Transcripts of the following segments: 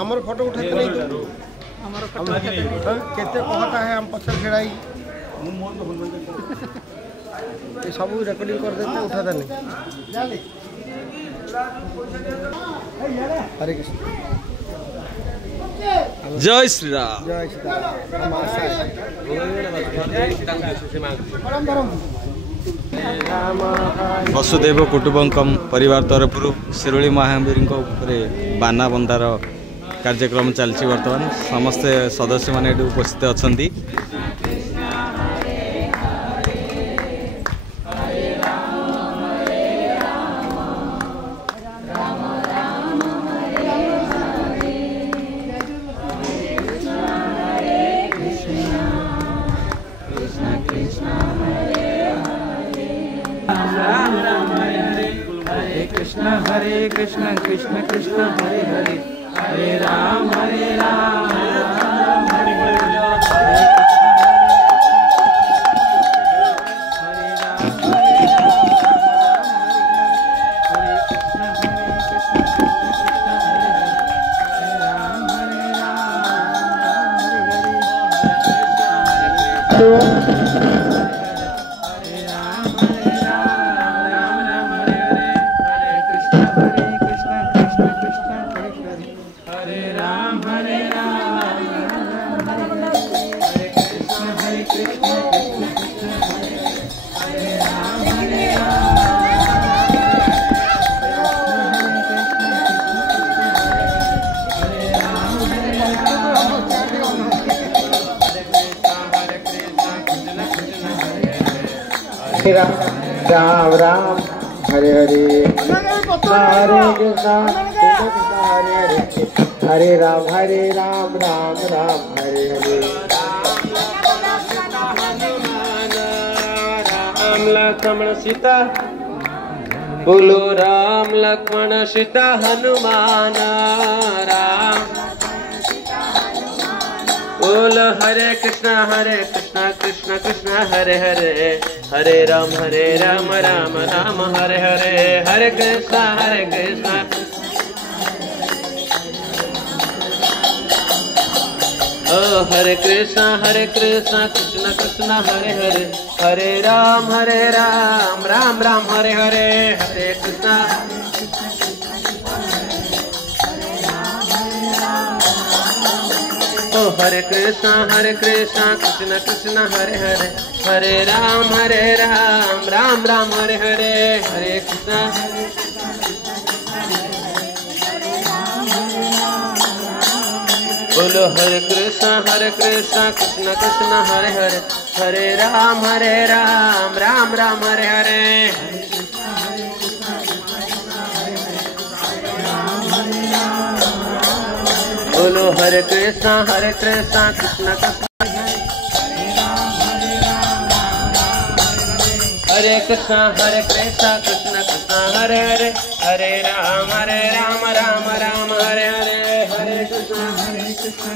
हमर फोटो उठा के नहीं हमर फोटो केते कहता है हम पछर छेड़ाई ये सब रिकॉर्डिंग कर देते उठा देने हरे कृष्ण जय श्री राम। जय श्री राम। हम आशा वसुदेव कुटुंबकम परिवार तरफ शिरोली महावीर बाना बंधार कार्यक्रम चलती बर्तमान समस्ते सदस्य मैंने उपस्थित अच्छा। हरे कृष्ण कृष्ण कृष्ण हरे हरे हरे राम राम राम हरे हरे हरे कृष्ण हरे हरे हरे राम राम राम हरे हरे राम लक्ष्मण सीता बोलो राम लक्ष्मण सीता हनुमान राम बोल हरे कृष्ण कृष्ण कृष्ण हरे हरे हरे राम राम राम हरे हरे हरे कृष्ण ओ हरे कृष्ण कृष्ण कृष्ण हरे हरे हरे राम राम राम हरे हरे हरे कृष्ण हरे कृष्ण कृष्ण कृष्ण हरे हरे हरे राम राम राम हरे हरे हरे कृष्ण बोलो हरे कृष्ण कृष्ण कृष्ण हरे हरे हरे राम राम राम हरे हरे बोलो हरे कृष्ण कृष्ण कृष्ण हरे कृष्ण कृष्ण कृष्ण हरे हरे हरे राम राम राम हरे हरे हरे कृष्ण कृष्ण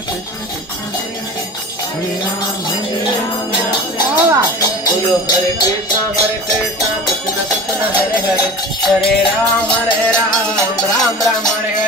हरे राम बोलो हरे कृष्ण कृष्ण कृष्ण हरे हरे हरे राम राम राम हरे